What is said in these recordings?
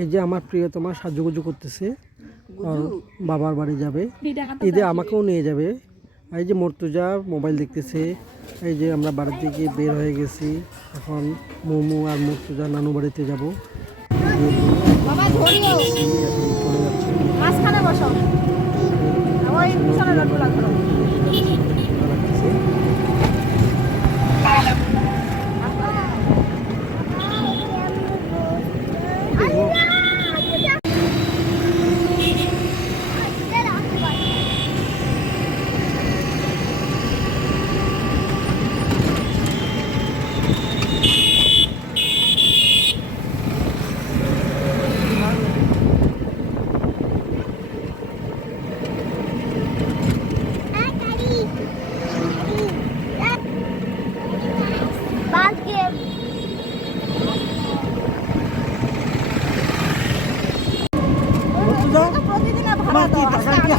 এই যে আমার প্রিয়তমা সাজুগুজু করতেছে, ওর বাবার বাড়ি যাবে, ঈদে আমাকেও নিয়ে যাবে। এই যে মর্তুজা মোবাইল দেখতেছে। এই যে আমরা বাড়ি থেকে বের হয়ে গেছি, এখন মোমো আর মর্তুজা নানু বাড়িতে যাব। চলে যাচ্ছে।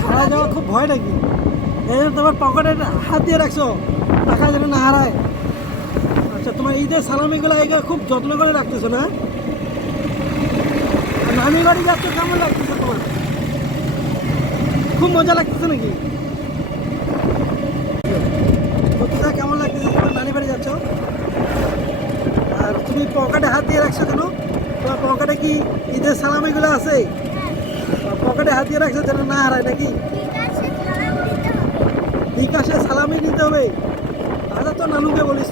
হারা যাওয়া খুব ভয় নাকি? এই জন্য তোমার পকেটে হাত দিয়ে রাখছো টাকা যেন না হারায়। আচ্ছা, তোমার এই যে সালামিগুলো এগুলো খুব যত্ন করে রাখতেছো না? নানি বাড়ি যাচ্ছ, কেমন লাগতেছে তোমার? খুব মজা লাগতেছে নাকি? কেমন লাগতেছে তোমার নানি বাড়ি যাচ্ছ? আর তুমি পকেটে হাত দিয়ে রাখছো কেন? তোমার পকেটে কি ঈদের সালামিগুলো আছে? পকেটে হাত দিয়ে রাখছো যেন না হারায় নাকি? বিকাশে সালামি নিতে হবে। আচ্ছা, তো নানুকে বলিস।